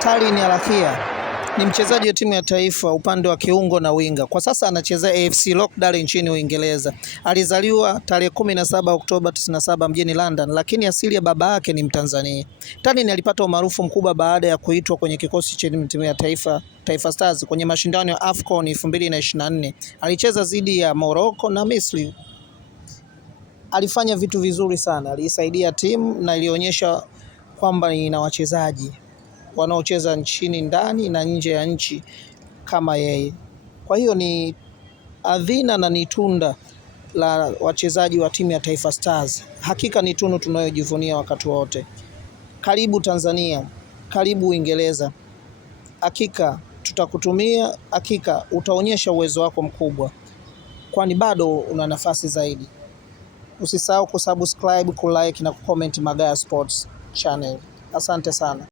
Talin Alakia ni mchezaji wa timu ya taifa upande wa kiungo na winga. Kwa sasa anacheza AFC Lockdale nchini Uingereza. Alizaliwa tarehe 17 Oktoba 97 mjini London, lakini asili ya baba yake ni Mtanzania. Talin alipata umaarufu mkubwa baada ya kuitwa kwenye kikosi cha timu ya Taifa Stars kwenye mashindano ya AFCON 2024. Alicheza dhidi ya Morocco na Misri. Alifanya vitu vizuri sana, alisaidia timu na ilionyesha kwamba ina wachezaji wanaocheza nchini ndani na nje ya nchi kama yeye. Kwa hiyo ni adhina na ni tunda la wachezaji wa timu ya Taifa Stars. Hakika ni tunu tunayojivunia wakati wote. Karibu Tanzania, karibu Uingereza. Hakika tutakutumia, hakika utaonyesha uwezo wako mkubwa, kwani bado una nafasi zaidi. Usisahau kusubscribe, kulike na kucomment Magaya Sports Channel. Asante sana.